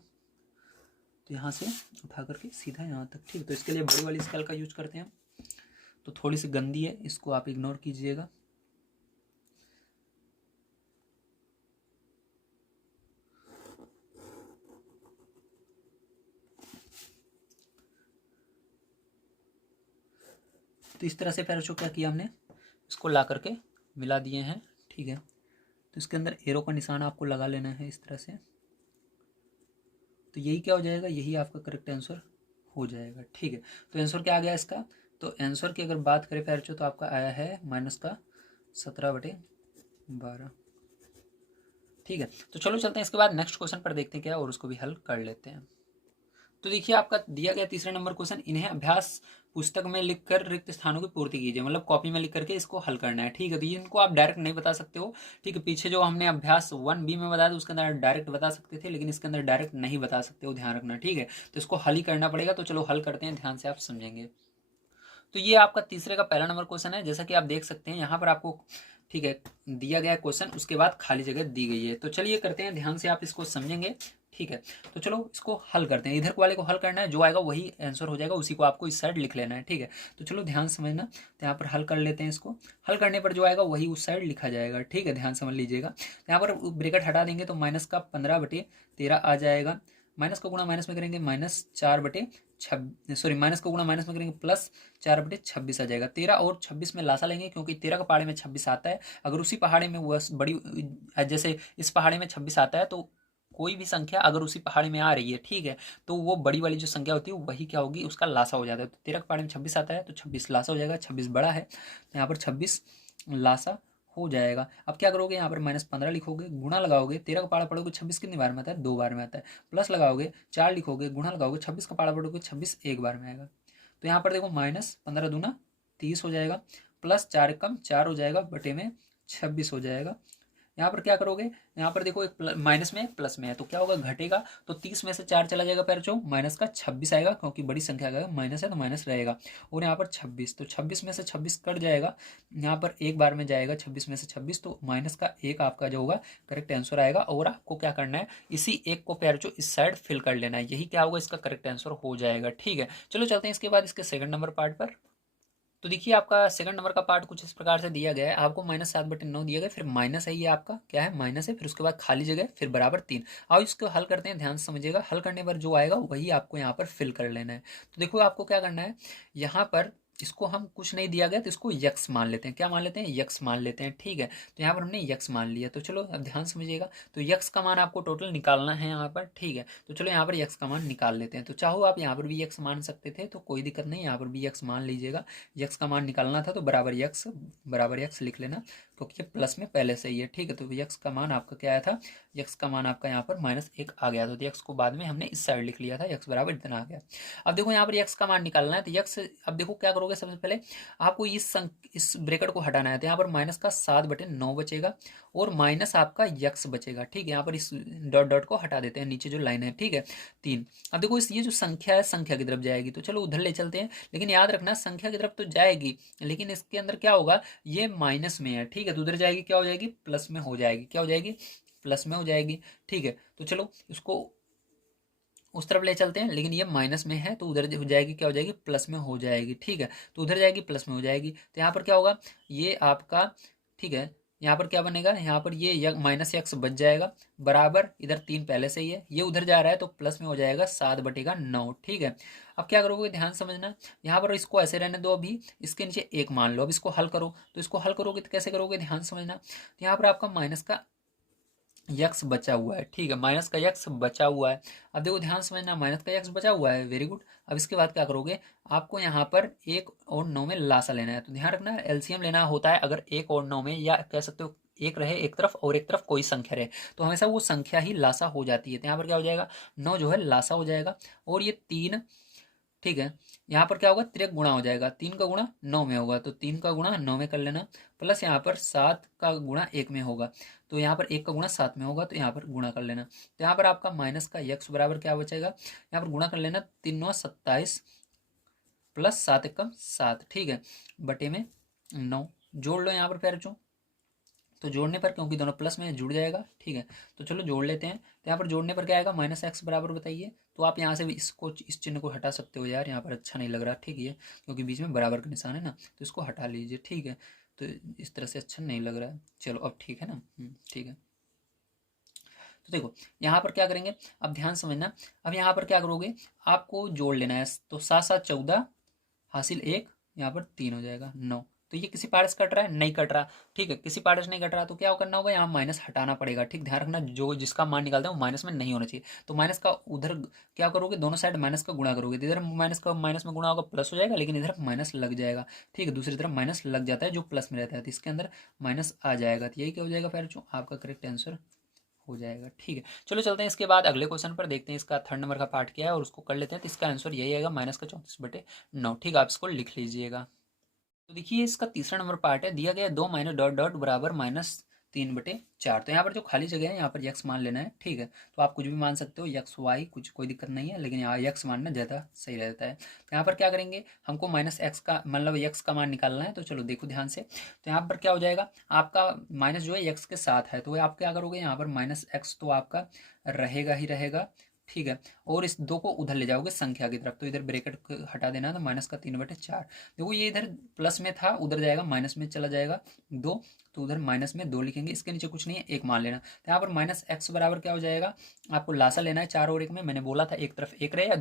तो यहाँ से उठा करके सीधा यहाँ तक। ठीक, तो इसके लिए बड़ी वाली स्केल का यूज करते हैं। तो थोड़ी सी गंदी है, इसको आप इग्नोर कीजिएगा। तो इस तरह से फिर क्या किया हमने, इसको ला करके मिला दिए हैं। ठीक है, तो इसके अंदर एरो का निशान आपको लगा लेना है इस तरह से। तो यही क्या हो जाएगा, यही आपका करेक्ट आंसर हो जाएगा। ठीक है, तो आंसर क्या आ गया इसका, तो आंसर की अगर बात करें फिर तो आपका आया है -17/12। ठीक है, तो चलो चलते हैं इसके बाद नेक्स्ट क्वेश्चन पर, देखते हैं क्या, और उसको भी हल कर लेते हैं। तो देखिए आपका दिया गया तीसरा नंबर क्वेश्चन, इन्हें अभ्यास पुस्तक में लिखकर रिक्त स्थानों की पूर्ति कीजिए, मतलब कॉपी में लिख करके इसको हल करना है। ठीक है, तो इनको आप डायरेक्ट नहीं बता सकते हो। ठीक है, पीछे जो हमने अभ्यास 1B में बताया था उसके अंदर डायरेक्ट बता सकते थे, लेकिन इसके अंदर डायरेक्ट नहीं बता सकते हो, ध्यान रखना। ठीक है, तो इसको हल ही करना पड़ेगा। तो चलो हल करते हैं, ध्यान से आप समझेंगे। तो ये आपका तीसरे का पहला नंबर क्वेश्चन है, जैसा कि आप देख सकते हैं यहाँ पर आपको, ठीक है, दिया गया क्वेश्चन, उसके बाद खाली जगह दी गई है। तो चलिए करते हैं, ध्यान से आप इसको समझेंगे। ठीक है, तो चलो इसको हल करते हैं। इधर वाले को हल करना है, जो आएगा वही आंसर हो जाएगा, उसी को आपको इस साइड लिख लेना है। ठीक है, तो चलो ध्यान समझना। तो यहाँ पर हल कर लेते हैं इसको। हल करने पर जो आएगा वही उस साइड लिखा जाएगा। ठीक है, ध्यान समझ लीजिएगा। तो यहाँ पर ब्रैकेट हटा देंगे तो -15/13 आ जाएगा। माइनस का गुणा माइनस में करेंगे माइनस का गुणा माइनस में करेंगे +4/26 आ जाएगा। 13 और 26 में लासा लेंगे, क्योंकि 13 का पहाड़े में 26 आता है। अगर उसी पहाड़े में वह बड़ी, जैसे इस पहाड़े में 26 आता है, तो कोई भी संख्या अगर उसी पहाड़ी में आ रही है, ठीक है, तो वो बड़ी वाली जो संख्या होती है वही क्या होगी, उसका लासा हो जाता है। तो 13 के पहाड़ी में 26 आता है, तो 26 लासा हो जाएगा। 26 बड़ा है, तो यहाँ पर 26 लासा हो जाएगा। अब क्या करोगे, यहाँ पर -15 लिखोगे, गुणा लगाओगे, 13 का पाड़ा पढ़ोगे 26 कितनी बार में आता है, 2 बार में आता है, प्लस लगाओगे 4 लिखोगे, गुणा लगाओगे 26 का पाड़ा पढ़ोगे 26 एक बार में आएगा। तो यहाँ पर देखो -15 दूना 30 हो जाएगा, प्लस 4 कम 4 हो जाएगा, बटे में 26 हो जाएगा। यहाँ पर क्या करोगे, यहाँ पर देखो एक माइनस में प्लस में है तो क्या होगा, घटेगा। तो 30 में से 4 चला जाएगा पैरचो, माइनस का 26 आएगा, क्योंकि बड़ी संख्या आएगा, माइनस है तो माइनस रहेगा। और यहाँ पर 26, तो 26 में से 26 कट जाएगा, यहाँ पर एक बार में जाएगा 26 में से 26, तो माइनस का एक आपका जो होगा करेक्ट आंसर आएगा। और आपको क्या करना है, इसी एक को पैरचो इस साइड फिल कर लेना है, यही क्या होगा, इसका करेक्ट आंसर हो जाएगा। ठीक है, चलो चलते हैं इसके बाद इसके सेकंड नंबर पार्ट पर। तो देखिए आपका सेकंड नंबर का पार्ट कुछ इस प्रकार से दिया गया है, आपको -7/9 दिया गया, फिर माइनस है, ये आपका क्या है, माइनस है, फिर उसके बाद खाली जगह, फिर बराबर 3। आओ इसको हल करते हैं, ध्यान से समझिएगा, हल करने पर जो आएगा वही आपको यहाँ पर फिल कर लेना है। तो देखो आपको क्या करना है, यहाँ पर इसको हम कुछ नहीं दिया गया तो इसको यक्स मान लेते हैं, क्या मान लेते हैं, यक्स मान लेते हैं। ठीक है, तो यहाँ पर हमने यक्स मान लिया। तो चलो अब ध्यान समझिएगा, तो यक्स का मान आपको टोटल निकालना है यहाँ पर। ठीक है, तो चलो यहाँ पर यक्स का मान निकाल लेते हैं। तो चाहो आप यहाँ पर भी यक्स मान सकते थे, तो कोई दिक्कत नहीं, यहाँ पर भी यक्स मान लीजिएगा। यक्स का मान निकालना था तो बराबर यक्स लिख लेना, क्योंकि ये प्लस में पहले से ही है। ठीक है, तो यक्स का मान आपका क्या आया था, यक्स का मान आपका यहाँ पर -1 आ गया, तो यक्स को बाद में हमने इस साइड लिख लिया था, यक्स बराबर इतना आ गया। अब देखो यहाँ पर यक्स का मान निकालना है, तो यक्स अब देखो क्या करोगे, सबसे पहले आपको इस ब्रैकेट को हटाना है, तो यहाँ पर माइनस का 7/9 बचेगा, और माइनस आपका यक्स बचेगा। ठीक है, यहाँ पर इस डॉट डॉट को हटा देते हैं, नीचे जो लाइन है। ठीक है, 3। अब देखो ये जो संख्या है, संख्या की तरफ जाएगी, तो चलो उधर ले चलते हैं, लेकिन याद रखना संख्या की तरफ तो जाएगी, लेकिन इसके अंदर क्या होगा, ये माइनस में है। ठीक है, तो उधर जाएगी, क्या हो जाएगी, प्लस में हो जाएगी, क्या हो जाएगी, प्लस में हो जाएगी। ठीक है, तो चलो इसको उस तरफ ले चलते हैं, लेकिन ये माइनस में है तो उधर हो जाएगी, क्या हो जाएगी, प्लस में हो जाएगी। ठीक है, तो उधर जाएगी, प्लस में हो जाएगी, तो यहाँ पर क्या होगा, ये आपका, ठीक है, यहाँ पर क्या बनेगा, यहाँ पर ये माइनस यक्स बच जाएगा, बराबर इधर 3 पहले से ही है, ये उधर जा रहा है तो प्लस में हो जाएगा 7/9। ठीक है, अब क्या करोगे, ध्यान समझना, यहाँ पर इसको ऐसे रहने दो, अभी इसके नीचे 1 मान लो, अब इसको हल करो, तो इसको हल करोगे तो कैसे करोगे, ध्यान समझना, तो यहाँ पर आपका माइनस का यक्स बचा हुआ है। ठीक है, माइनस का यक्स बचा हुआ है। अब देखो ध्यान समझना, माइनस का यक्स बचा हुआ है, वेरी गुड। अब इसके बाद क्या करोगे, आपको यहाँ पर 1 और 9 में लासा लेना है, तो ध्यान रखना एलसीएम लेना होता है, अगर 1 और 9 में, या कह सकते हो एक रहे एक तरफ और एक तरफ कोई संख्या रहे, तो हमेशा वो संख्या ही लासा हो जाती है। तो यहाँ पर क्या हो जाएगा, 9 जो है लासा हो जाएगा, और ये 3, ठीक है, यहाँ पर क्या होगा, तिरक गुणा हो जाएगा, 3 का गुणा 9 में होगा, तो 3 का गुणा 9 में कर लेना, प्लस यहाँ पर 7 का गुणा 1 में होगा, तो यहाँ पर 1 का गुणा 7 में होगा, तो यहाँ पर गुणा कर लेना। तो यहाँ पर आपका माइनस का यक्स बराबर क्या बचेगा, यहाँ पर गुणा कर लेना, 3 9 27 प्लस 7 1 7। ठीक है, बटे में 9, जोड़ लो यहाँ पर प्यारे बच्चों, तो जोड़ने पर, क्योंकि दोनों प्लस में जुड़ जाएगा। ठीक है, तो चलो जोड़ लेते हैं, तो यहाँ पर जोड़ने पर क्या आएगा, -x बराबर बताइए, तो आप यहाँ से भी इसको, इस चिन्ह को हटा सकते हो यार, यहाँ पर अच्छा नहीं लग रहा। ठीक है, क्योंकि बीच में बराबर का निशान है ना, तो इसको हटा लीजिए। ठीक है, तो इस तरह से अच्छा नहीं लग रहा है, चलो अब ठीक है ना, ठीक है। तो देखो यहाँ पर क्या करेंगे, अब ध्यान समझना, अब यहाँ पर क्या करोगे, आपको जोड़ लेना है, तो 7 7 14 हासिल 1, यहाँ पर 3 हो जाएगा 9। तो ये किसी पार्ट से कट रहा है, नहीं कट रहा। ठीक है, किसी पार्ट से नहीं कट रहा, तो क्या करना होगा, यहाँ माइनस हटाना पड़ेगा। ठीक, ध्यान रखना, जो जिसका मान निकालते हैं वो माइनस में नहीं होना चाहिए, तो माइनस का उधर क्या करोगे, दोनों साइड माइनस का गुणा करोगे, तो इधर माइनस का माइनस में गुणा होगा, प्लस हो जाएगा, लेकिन इधर माइनस लग जाएगा। ठीक है, दूसरी तरफ माइनस लग जाता है जो प्लस में रहता है, तो इसके अंदर माइनस आ जाएगा, तो यही क्या हो जाएगा फिर जो आपका करेक्ट आंसर हो जाएगा। ठीक है, चलो चलते हैं इसके बाद अगले क्वेश्चन पर, देखते हैं इसका थर्ड नंबर का पार्ट क्या है और उसको कर लेते हैं। तो इसका आंसर यही आएगा, -34/9। ठीक है, आप इसको लिख लीजिएगा। तो देखिए इसका तीसरा नंबर पार्ट है, दिया गया 2 माइनस डॉट डॉट बराबर -3/4। तो यहाँ पर जो खाली जगह है यहाँ पर यक्स मान लेना है। ठीक है, तो आप कुछ भी मान सकते हो, यक्स वाई, कुछ कोई दिक्कत नहीं है, लेकिन यहाँ यक्स मानना ज़्यादा सही रहता है। तो यहाँ पर क्या करेंगे, हमको -x का मतलब यक्स का मान निकालना है, तो चलो देखो ध्यान से। तो यहाँ पर क्या हो जाएगा, आपका माइनस जो है यक्स के साथ है, तो आप क्या करोगे, यहाँ पर -x तो आपका रहेगा ही रहेगा। ठीक है, और इस 2 को उधर ले जाओगे संख्या की तरफ, तो इधर ब्रैकेट हटा देना, तो -3/4। देखो ये इधर प्लस में था, उधर जाएगा माइनस में चला जाएगा 2, तो उधर माइनस में 2 लिखेंगे, इसके नीचे कुछ नहीं है, 1 मान लेना। तो यहाँ पर -x बराबर क्या हो जाएगा, आपको लासा लेना है 4 और 1 में, मैंने बोला था एक तरफ 1 रहे या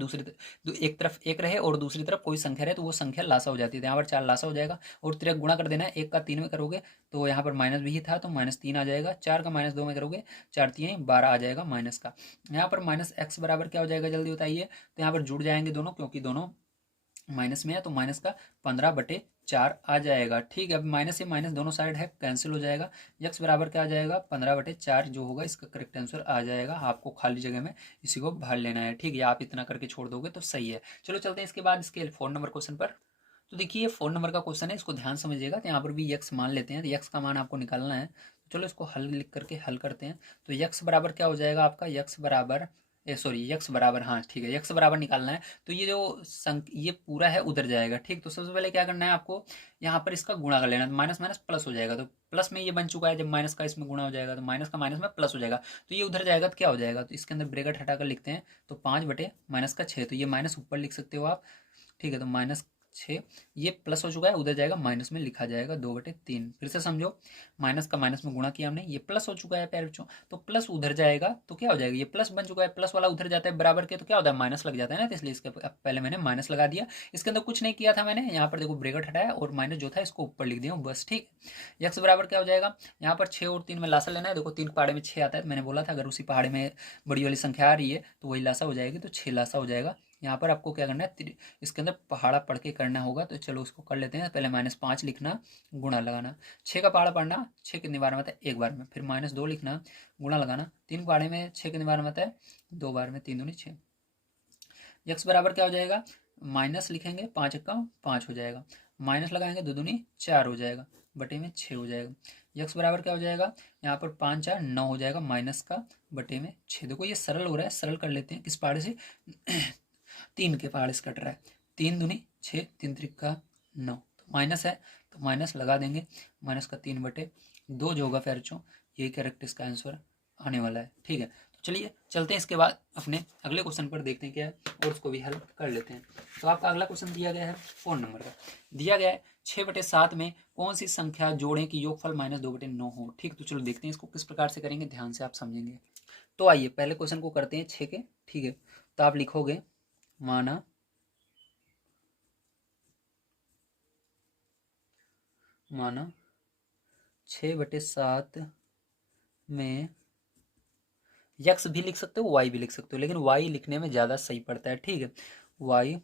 एक तरफ 1 रहे और दूसरी तरफ कोई संख्या रहे, तो वो संख्या लासा हो जाती है। तो यहाँ पर 4 लासा हो जाएगा, और तिरक गुणा कर देना है, 1 का 3 में करोगे तो यहाँ पर माइनस भी था, तो -3 आ जाएगा, 4 का -2 में करोगे, 4 3 12 आ जाएगा माइनस का। यहाँ पर -x बराबर क्या हो जाएगा, जल्दी बताइए। तो यहाँ पर जुड़ जाएंगे दोनों, क्योंकि दोनों माइनस में है, तो माइनस का 15/4 4 आ जाएगा। ठीक है, अब माइनस से माइनस दोनों साइड है, कैंसिल हो जाएगा। x बराबर क्या आ जाएगा, 15/4 जो होगा इसका करेक्ट आंसर आ जाएगा। आपको खाली जगह में इसी को भर लेना है। ठीक है, आप इतना करके छोड़ दोगे तो सही है। चलो चलते हैं इसके बाद इसके 4 नंबर क्वेश्चन पर। तो देखिए 4 नंबर का क्वेश्चन है, इसको ध्यान समझिएगा। तो यहाँ पर भी x मान लेते हैं, तो x का मान आपको निकालना है। तो चलो इसको हल लिख करके हल करते हैं। तो x बराबर क्या हो जाएगा आपका, x बराबर x बराबर, हाँ ठीक है, x बराबर निकालना है। तो ये जो ये पूरा है उधर जाएगा। ठीक, तो सबसे पहले क्या करना है आपको, यहाँ पर इसका गुणा कर लेना है। माइनस माइनस प्लस हो जाएगा, तो प्लस में ये बन चुका है। जब माइनस का इसमें गुणा हो जाएगा तो माइनस का माइनस में प्लस हो जाएगा। तो ये उधर जाएगा तो क्या हो जाएगा, तो इसके अंदर ब्रैकेट हटाकर लिखते हैं। तो 5/-6, तो ये माइनस ऊपर लिख सकते हो आप। ठीक है, तो -6, ये प्लस हो चुका है, उधर जाएगा माइनस में लिखा जाएगा 2/3। फिर से समझो, माइनस का माइनस में गुणा किया हमने, ये प्लस हो चुका है प्यारे बच्चों, तो प्लस उधर जाएगा तो क्या हो जाएगा, ये प्लस बन चुका है, प्लस वाला उधर जाता है बराबर के, तो क्या होता है, माइनस लग जाता है ना। तो इसलिए इसके पहले मैंने माइनस लगा दिया। इसके अंदर कुछ नहीं किया था मैंने, यहाँ पर देखो ब्रैकेट हटाया और माइनस जो था इसको ऊपर लिख दिया हूँ बस। ठीक, एक्स बराबर क्या हो जाएगा, यहाँ पर 6 और 3 में लासा लेना है। देखो 3 पहाड़े में 6 आता है, तो मैंने बोला था अगर उसी पहाड़े में बड़ी वाली संख्या आ रही है तो वही लासा हो जाएगी, तो 6 लासा हो जाएगा। यहाँ पर आपको क्या करना है, इसके अंदर पहाड़ा पढ़ के करना होगा। तो चलो उसको कर लेते हैं। पहले -5 लिखना, गुणा लगाना, 6 का पहाड़ा पढ़ना, 6 कितनी बार में आता है, एक बार में। फिर -2 लिखना, गुणा लगाना, 3 पहाड़े में 6 कितनी बार में आता है, 2 बार में, 3 दूनी 6। यक्स बराबर क्या हो जाएगा, माइनस लिखेंगे, 5 का 5 हो जाएगा, माइनस लगाएंगे 2 दूनी 4 हो जाएगा, बटे में 6 हो जाएगा। यक्स बराबर क्या हो जाएगा, यहाँ पर 5 4 9 हो जाएगा, माइनस का बटे में 6। देखो ये सरल हो रहा है, सरल कर लेते हैं। किस पहाड़े से 3 के पहाड़े से कट रहा है, 3 दूनी 6, 3 त्रिका 9, तो माइनस है तो माइनस लगा देंगे, माइनस का 3/2 जो होगा। फिर बच्चों यही करेक्ट इसका आंसर आने वाला है। ठीक है, तो चलिए चलते हैं इसके बाद अपने अगले क्वेश्चन पर, देखते हैं क्या है और उसको भी हल कर लेते हैं। तो आपका अगला क्वेश्चन दिया गया है 4 नंबर का, दिया गया है 6/7 में कौन सी संख्या जोड़ें कि योगफल -2/9 हो। ठीक, तो चलो देखते हैं इसको किस प्रकार से करेंगे, ध्यान से आप समझेंगे। तो आइए पहले क्वेश्चन को करते हैं 6 के। ठीक है, तो आप लिखोगे माना 6/7 में यक्स भी लिख सकते हो, वाई भी लिख सकते हो, लेकिन वाई लिखने में ज़्यादा सही पड़ता है। ठीक है, वाई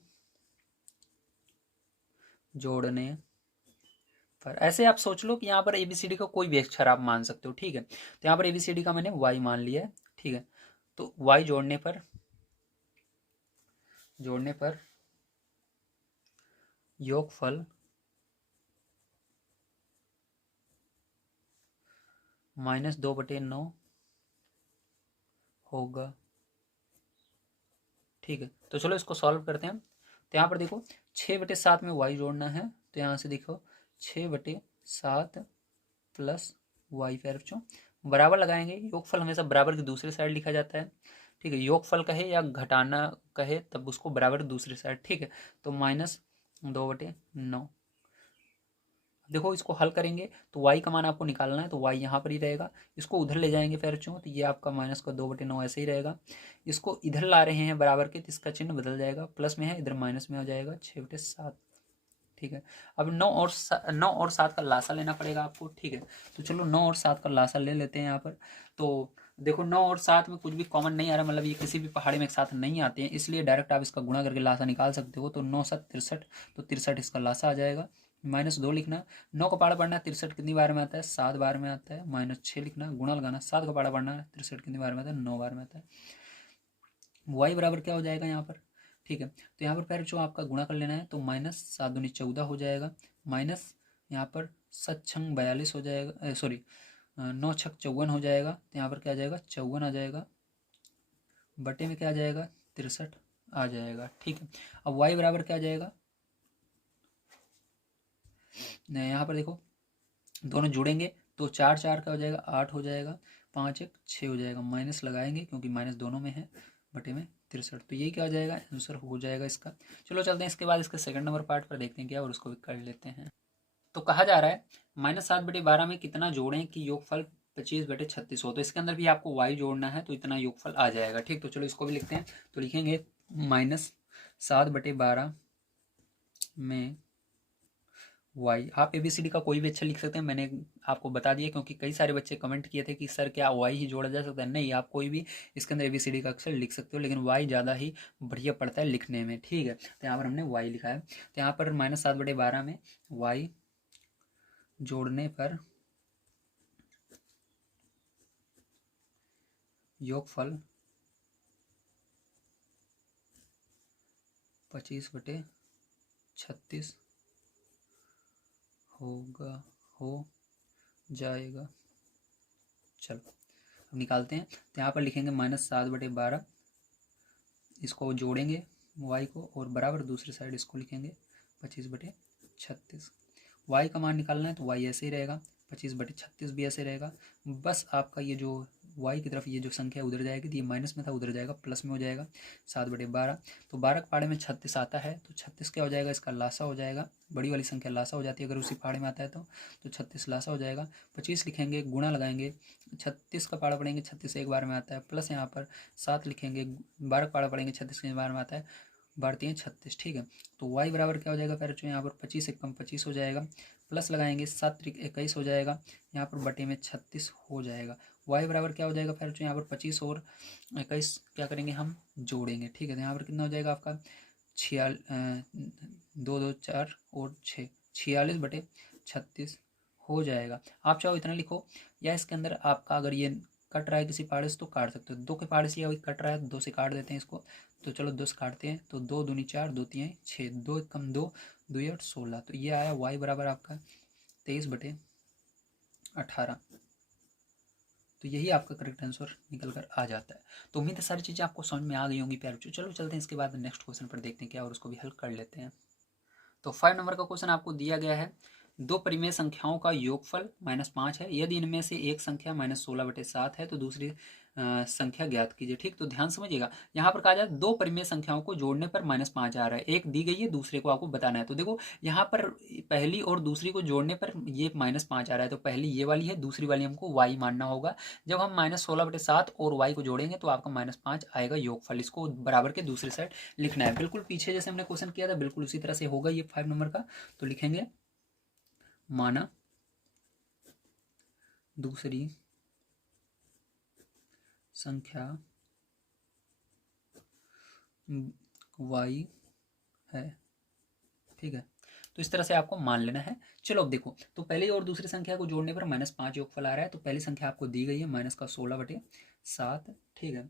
जोड़ने पर, ऐसे आप सोच लो कि यहाँ पर ABCD का कोई भी अक्षर आप मान सकते हो। ठीक है, तो यहाँ पर ABCD का मैंने वाई मान लिया है। ठीक है, तो वाई जोड़ने पर योगफल -2/9 होगा। ठीक है, तो चलो इसको सॉल्व करते हैं। तो यहाँ पर देखो 6/7 में वाई जोड़ना है, तो यहाँ से देखो 6/7 प्लस वाई, फिर बच्चों बराबर लगाएंगे। योगफल हमेशा बराबर की दूसरी साइड लिखा जाता है। ठीक है, योगफल कहे या घटाना कहे तब उसको बराबर दूसरी साइड। ठीक है, तो -2/9। देखो इसको हल करेंगे तो y का मान आपको निकालना है, तो y यहाँ पर ही रहेगा। इसको उधर ले जाएंगे फिर बच्चों, तो ये आपका -2/9 ऐसे ही रहेगा। इसको इधर ला रहे हैं बराबर के, तो इसका चिन्ह बदल जाएगा, प्लस में है इधर माइनस में हो जाएगा 6/7। ठीक है, अब 9 और 7 का लासा लेना पड़ेगा आपको। ठीक है, तो चलो 9 और 7 का लासा ले लेते हैं यहाँ पर। तो देखो 9 और 7 में कुछ भी कॉमन नहीं आ रहा, मतलब ये किसी भी पहाड़ी में एक साथ नहीं आते हैं, इसलिए डायरेक्ट आप इसका गुणा करके लासा निकाल सकते हो। तो 9 7 63, तो 63 इसका लासा आ जाएगा। -2 लिखना, 9 का पहाड़ा पढ़ना, 63 कितनी बार में आता है, 7 बार में आता है। -6 लिखना, गुणा लगाना, 7 का पहाड़ा पढ़ना, 63 कितनी बार में आता है, 9 बार में आता है। y बराबर क्या हो जाएगा यहाँ पर। ठीक है, तो यहाँ पर पैर जो आपका गुणा कर लेना है, तो -7 दूनी 14 हो जाएगा, माइनस यहाँ पर 7 छंग 42 हो जाएगा, सॉरी 9 छक 54 हो जाएगा। तो यहाँ पर क्या आ जाएगा, 54 आ जाएगा, बटे में क्या आ जाएगा, 63 आ जाएगा। ठीक है, अब y बराबर क्या आ जाएगा, यहाँ पर देखो दोनों जुड़ेंगे तो 4 4 का हो जाएगा, 8 हो जाएगा, 5 1 6 हो जाएगा, माइनस लगाएंगे क्योंकि माइनस दोनों में है, बटे में 63। तो यही क्या हो जाएगा, आंसर हो जाएगा इसका। चलो चलते हैं इसके बाद इसके सेकंड नंबर पार्ट पर, देखते हैं क्या, और उसको भी कर लेते हैं। तो कहा जा रहा है -7/12 में कितना जोड़ें कि योगफल 25/36 हो। तो इसके अंदर भी आपको y जोड़ना है, तो इतना योगफल आ जाएगा। ठीक, तो चलो इसको भी लिखते हैं। तो लिखेंगे -7/12 में वाई। आप ABCD का कोई भी अच्छा लिख सकते हैं, मैंने आपको बता दिया क्योंकि कई सारे बच्चे कमेंट किए थे कि सर क्या वाई ही जोड़ा जा सकता है। नहीं, आप कोई भी इसके अंदर ABCD का अक्षर लिख सकते हो, लेकिन वाई ज़्यादा ही बढ़िया पड़ता है लिखने में, ठीक है। तो यहाँ पर हमने वाई लिखा है। तो यहाँ पर -7/12 में वाई जोड़ने पर योगफल 25/36 होगा, हो जाएगा। चलो अब निकालते हैं। तो यहाँ पर लिखेंगे -7/12, इसको जोड़ेंगे y को, और बराबर दूसरी साइड इसको लिखेंगे 25/36। y का मान निकालना है तो y ऐसे ही रहेगा, 25/36 भी ऐसे रहेगा। बस आपका ये जो y की तरफ ये जो संख्या उधर जाएगी, तो ये माइनस में था उधर जाएगा, प्लस में हो जाएगा 7/12। तो 12 के पहाड़े में 36 आता है, तो 36 क्या हो जाएगा, इसका लासा हो जाएगा। बड़ी वाली संख्या लासा हो जाती है अगर उसी पहाड़े में आता है तो 36 लासा हो जाएगा। 25 लिखेंगे, गुणा लगाएंगे, 36 का पहाड़ा पढ़ेंगे, 36 एक बार में आता है, प्लस यहाँ पर 7 लिखेंगे, 12 का पहाड़ा पढ़ेंगे, 36 के बार में आता है, बढ़ती हैं 36, ठीक है। तो y बराबर क्या हो जाएगा फिर, यहाँ पर 25 एक कम 25 हो जाएगा, प्लस लगाएंगे 7 त्रिक 21 हो जाएगा, यहाँ पर बटे में 36 हो जाएगा। y बराबर क्या हो जाएगा फिर, यहाँ पर 25 और 21 क्या करेंगे हम, जोड़ेंगे, ठीक है। तो यहाँ पर कितना हो जाएगा आपका 2 2 4 और 6, 46/36 हो जाएगा। आप चाहो इतना लिखो, या इसके अंदर आपका अगर ये कट रहा है किसी पहाड़े से तो काट सकते हो, 2 के पहाड़े से या वही कट रहा है 2 से काट देते हैं इसको। तो चलो 2 से काटते हैं, तो 2 दूनी 4, 2 3 6, 2 एक कम 2, 2 8 16। तो ये आया y बराबर आपका 23/18। तो यही आपका करेक्ट आंसर निकल कर आ जाता है। तो उम्मीद है सारी चीज़ें आपको समझ में आ गई होंगी प्यारे बच्चों। चलो चलते हैं इसके बाद नेक्स्ट क्वेश्चन पर, देखते हैं क्या और उसको भी हल कर लेते हैं। तो 5 नंबर का क्वेश्चन आपको दिया गया है, दो परिमेय संख्याओं का योगफल -5 है, यदि इनमें से एक संख्या -16/7 है तो दूसरी संख्या ज्ञात कीजिए, ठीक। तो ध्यान समझिएगा, यहाँ पर कहा जाए दो परिमेय संख्याओं को जोड़ने पर -5 आ रहा है, एक दी गई है, दूसरे को आपको बताना है। तो देखो यहाँ पर पहली और दूसरी को जोड़ने पर ये -5 आ रहा है, तो पहली ये वाली है, दूसरी वाली हमको y मानना होगा। जब हम -16/7 और y को जोड़ेंगे तो आपका -5 आएगा योगफल, इसको बराबर के दूसरी साइड लिखना है। बिल्कुल पीछे जैसे हमने क्वेश्चन किया था बिल्कुल उसी तरह से होगा ये 5 नंबर का। तो लिखेंगे माना दूसरी संख्या y है, ठीक है। तो इस तरह से आपको मान लेना है। चलो अब देखो, तो पहली और दूसरी संख्या को जोड़ने पर -5 योगफल आ रहा है, तो पहली संख्या आपको दी गई है -16/7, ठीक है।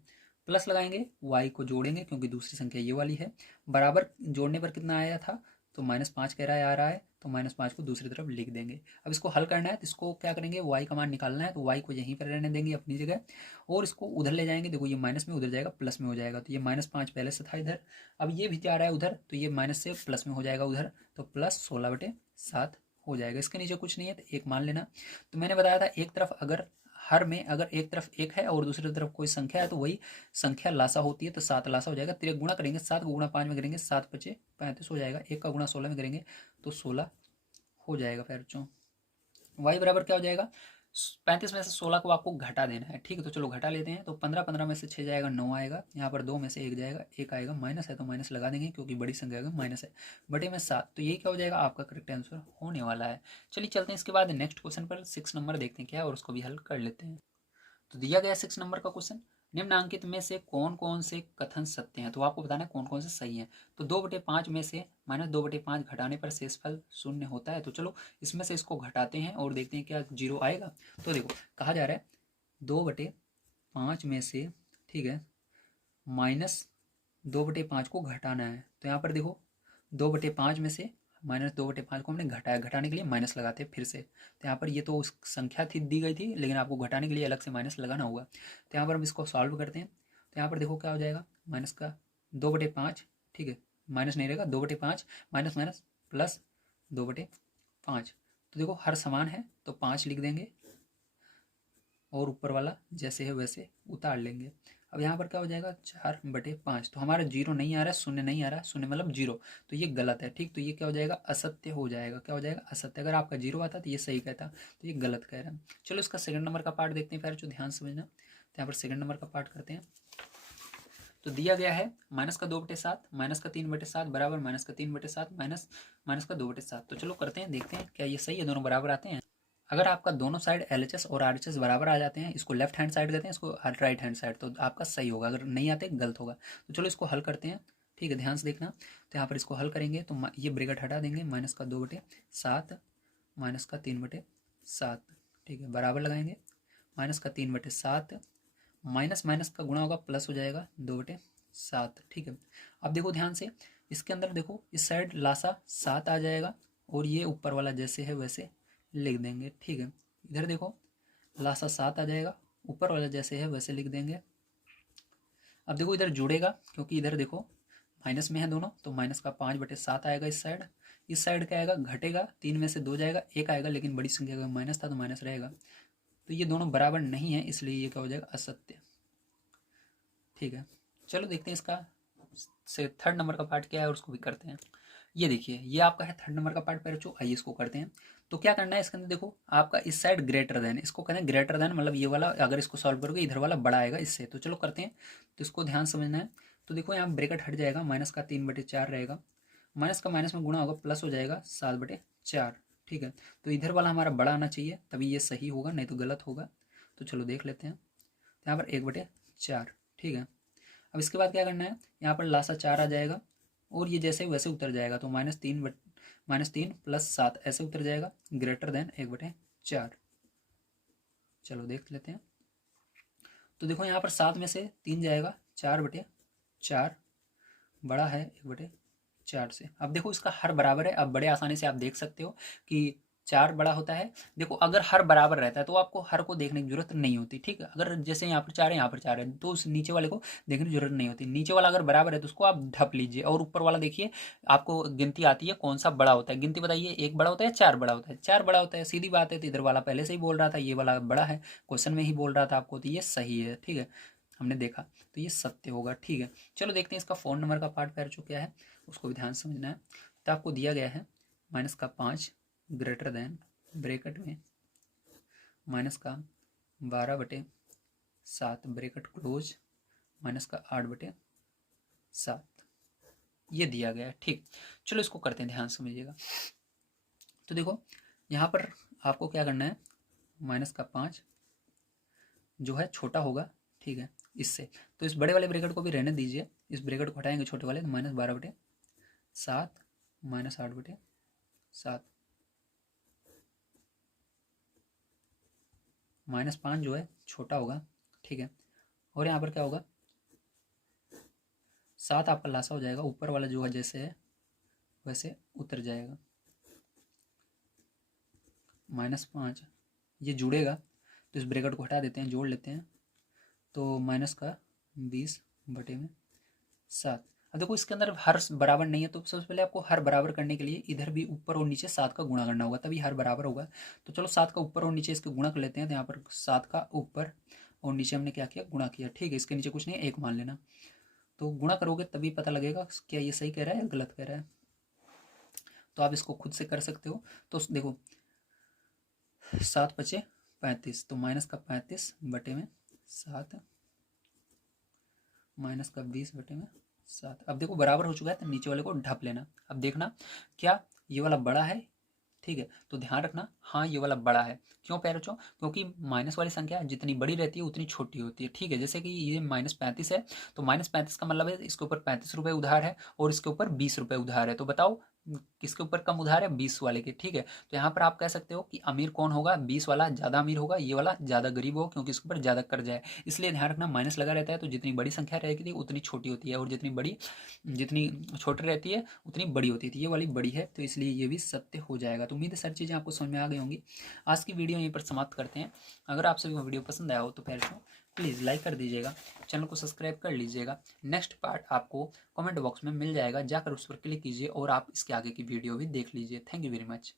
प्लस लगाएंगे, y को जोड़ेंगे क्योंकि दूसरी संख्या ये वाली है, बराबर जोड़ने पर कितना आया था, तो -5 कह रहा है आ रहा है, तो -5 को दूसरी तरफ लिख देंगे। अब इसको हल करना है तो इसको क्या करेंगे, y का मान निकालना है, तो y को यहीं पर रहने देंगे अपनी जगह, और इसको उधर ले जाएंगे। देखो ये माइनस में उधर जाएगा, प्लस में हो जाएगा, तो ये -5 पहले से था इधर, अब ये भी जा रहा है उधर, तो ये माइनस से प्लस में हो जाएगा उधर, तो +16/7 हो जाएगा। इसके नीचे कुछ नहीं है तो एक मान लेना। तो मैंने बताया था एक तरफ अगर हर में अगर एक तरफ एक है और दूसरी तरफ कोई संख्या है तो वही संख्या लासा होती है, तो 7 लासा हो जाएगा। तिरक गुणा करेंगे, 7 का गुणा 5 में करेंगे, 7 × 5 = 35 हो जाएगा। 1 का गुणा 16 में करेंगे तो 16 हो जाएगा। फिर बच्चों y बराबर क्या हो जाएगा, 35 में से 16 को आपको घटा देना है, ठीक है। तो चलो घटा लेते हैं, तो 15 में से 6 जाएगा 9 आएगा, यहाँ पर 2 में से 1 जाएगा 1 आएगा, माइनस है तो माइनस लगा देंगे क्योंकि बड़ी संख्या का माइनस है, बटे में 7। तो ये क्या हो जाएगा, आपका करेक्ट आंसर होने वाला है। चलिए चलते हैं इसके बाद नेक्स्ट क्वेश्चन पर, 6 नंबर देखते हैं क्या और उसको भी हल कर लेते हैं। तो दिया गया 6 नंबर का क्वेश्चन, निम्नलिखित में से कौन कौन से कथन सत्य हैं, तो आपको बताना है कौन कौन से सही हैं। तो 2/5 में से -2/5 घटाने पर शेषफल 0 होता है, तो चलो इसमें से इसको घटाते हैं और देखते हैं क्या 0 आएगा। तो देखो कहा जा रहा है 2/5 में से, ठीक है, -2/5 को घटाना है। तो यहाँ पर देखो 2/5 में से -2/5 को हमने घटाया, घटाने के लिए माइनस लगाते हैं फिर से। तो यहाँ पर ये तो उस संख्या थी दी गई थी, लेकिन आपको घटाने के लिए अलग से माइनस लगाना होगा। तो यहाँ पर हम इसको सॉल्व करते हैं। तो यहाँ पर देखो क्या हो जाएगा, माइनस का 2/5, ठीक है, माइनस नहीं रहेगा, 2/5 माइनस माइनस प्लस 2/5। तो देखो हर समान है तो 5 लिख देंगे और ऊपर वाला जैसे है वैसे उतार लेंगे। अब यहाँ पर क्या हो जाएगा 4/5। तो हमारा 0 नहीं आ रहा है, 0 नहीं आ रहा है, 0 मतलब 0, तो ये गलत है, ठीक। तो ये क्या हो जाएगा, असत्य हो जाएगा। क्या हो जाएगा, असत्य। अगर आपका 0 आता तो ये सही कहता, तो ये गलत कह रहा है। चलो इसका सेकंड नंबर का पार्ट देखते हैं फिर, जो ध्यान समझना। तो यहाँ पर सेकंड नंबर का पार्ट करते हैं। तो दिया गया है -2/7 -3/7 बराबर -3/7 माइनस का 2/7। तो चलो करते हैं, देखते हैं क्या ये सही है, दोनों बराबर आते हैं। अगर आपका दोनों साइड LHS और RHS बराबर आ जाते हैं, इसको लेफ्ट हैंड साइड कहते हैं, इसको राइट हैंड साइड, तो आपका सही होगा। अगर नहीं आते गलत होगा। तो चलो इसको हल करते हैं, ठीक है, ध्यान से देखना। तो यहाँ पर इसको हल करेंगे तो ये ब्रैकेट हटा देंगे, -2/7 -3/7, ठीक है, बराबर लगाएंगे -3/7 माइनस माइनस का गुणा होगा प्लस हो जाएगा 2/7, ठीक है। अब देखो ध्यान से, इसके अंदर देखो इस साइड लासा 7 आ जाएगा और ये ऊपर वाला जैसे है वैसे लिख देंगे, ठीक है। इधर देखो लासा 7 आ जाएगा, ऊपर वाला जैसे है वैसे लिख देंगे। अब देखो इधर जुड़ेगा क्योंकि इधर देखो माइनस में है दोनों, तो माइनस का 5/7 आएगा इस साइड क्या आएगा, घटेगा, 3 में से 2 जाएगा, 1 आएगा, लेकिन बड़ी संख्या का माइनस था तो माइनस रहेगा। तो ये दोनों बराबर नहीं है, इसलिए ये क्या हो जाएगा, असत्य, ठीक है। चलो देखते हैं इसका से थर्ड नंबर का पार्ट क्या है और उसको भी करते हैं। ये देखिए, ये आपका है थर्ड नंबर का पार्ट पहले चो, आइए इसको करते हैं। तो क्या करना है इसके अंदर, देखो आपका इस साइड ग्रेटर देन, इसको कहते हैं ग्रेटर देन, मतलब ये वाला अगर इसको सॉल्व करोगे इधर वाला बड़ा आएगा इससे। तो चलो करते हैं, तो इसको ध्यान समझना है। तो देखो यहाँ ब्रैकेट हट जाएगा, -3/4 रहेगा, माइनस का माइनस में गुणा होगा प्लस हो जाएगा 7/4, ठीक है। तो इधर वाला हमारा बड़ा आना चाहिए तभी ये सही होगा, नहीं तो गलत होगा। तो चलो देख लेते हैं, तो यहाँ पर 1/4, ठीक है। अब इसके बाद क्या करना है, यहाँ पर लासा 4 आ जाएगा और ये जैसे वैसे उतर जाएगा, तो -3 + 7 ऐसे उतर जाएगा, ग्रेटर देन 1/4। चलो देख लेते हैं। तो देखो यहाँ पर 7 में से 3 जाएगा, 4/4 बड़ा है 1/4 से। अब देखो इसका हर बराबर है, अब बड़े आसानी से आप देख सकते हो कि 4 बड़ा होता है। देखो अगर हर बराबर रहता है तो आपको हर को देखने की जरूरत नहीं होती, ठीक है। अगर जैसे यहाँ पर 4 है यहाँ पर 4 है तो उस नीचे वाले को देखने की जरूरत नहीं होती। नीचे वाला अगर बराबर है तो उसको आप ढप लीजिए, और ऊपर वाला देखिए आपको गिनती आती है कौन सा बड़ा होता है। गिनती बताइए, 1 बड़ा होता है 4 बड़ा होता है, 4 बड़ा होता है, सीधी बात है। तो इधर वाला पहले से ही बोल रहा था ये वाला बड़ा है, क्वेश्चन में ही बोल रहा था आपको, तो ये सही है, ठीक है, हमने देखा, तो ये सत्य होगा, ठीक है। चलो देखते हैं इसका 4 नंबर का पार्ट पैर जो क्या है उसको भी ध्यान समझना है। तो आपको दिया गया है -5 ग्रेटर देन ब्रैकेट में -12/7 ब्रैकेट क्लोज -8/7, ये दिया गया है, ठीक। चलो इसको करते हैं, ध्यान समझिएगा। तो देखो यहाँ पर आपको क्या करना है, -5 जो है छोटा होगा, ठीक है, इससे। तो इस बड़े वाले ब्रैकेट को भी रहने दीजिए, इस ब्रैकेट को हटाएंगे छोटे वाले, तो -12/7 -8/7, -5 जो है छोटा होगा, ठीक है। और यहाँ पर क्या होगा, 7 आपका लासा हो जाएगा, ऊपर वाला जो है जैसे है वैसे उतर जाएगा, -5 ये जुड़ेगा, तो इस ब्रैकेट को हटा देते हैं, जोड़ लेते हैं, तो -20/7। अब देखो इसके अंदर हर बराबर नहीं है, तो सबसे पहले आपको हर बराबर करने के लिए इधर भी ऊपर और नीचे 7 का गुणा करना होगा, तभी हर बराबर होगा। तो चलो 7 का ऊपर और नीचे इसके गुणा कर लेते हैं। तो यहाँ पर 7 का ऊपर और नीचे हमने क्या किया, गुणा किया, ठीक है। इसके नीचे कुछ नहीं है, 1 मान लेना। तो गुणा करोगे तभी पता लगेगा क्या ये सही कह रहा है या गलत कह रहा है। तो आप इसको खुद से कर सकते हो। तो देखो 7×5 = 35, तो -35/7 -20/7। अब देखो बराबर हो चुका है, तो नीचे वाले को ढप लेना। अब देखना क्या ये वाला बड़ा है, ठीक है। तो ध्यान रखना, हाँ ये वाला बड़ा है। क्यों पैरों, क्योंकि माइनस वाली संख्या जितनी बड़ी रहती है उतनी छोटी होती है, ठीक है। जैसे कि ये -35 है, तो -35 का मतलब है इसके ऊपर 35 रुपये उधार है और इसके ऊपर 20 रुपये उधार है। तो बताओ किसके ऊपर कम उधार है, 20 वाले के, ठीक है। तो यहाँ पर आप कह सकते हो कि अमीर कौन होगा, 20 वाला ज़्यादा अमीर होगा, ये वाला ज़्यादा गरीब होगा, क्योंकि इसके ऊपर ज़्यादा कर्ज है। इसलिए ध्यान रखना, माइनस लगा रहता है तो जितनी बड़ी संख्या रहेगी उतनी छोटी होती है, और जितनी छोटी रहती है उतनी बड़ी होती है। ये वाली बड़ी है, तो इसलिए ये भी सत्य हो जाएगा। तो उम्मीद है सारी चीज़ें आपको समझ में आ गई होंगी। आज की वीडियो यहीं पर समाप्त करते हैं। अगर आप सभी को वीडियो पसंद आया हो तो प्लीज़ लाइक कर दीजिएगा, चैनल को सब्सक्राइब कर लीजिएगा। नेक्स्ट पार्ट आपको कमेंट बॉक्स में मिल जाएगा, जाकर उस पर क्लिक कीजिए और आप इसके आगे की वीडियो भी देख लीजिए। Thank you very much.